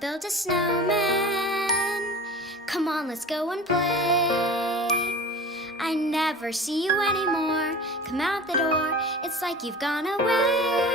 build a snowman. Come on, let's go and play. I never see you anymore. Come out the door, it's like you've gone away.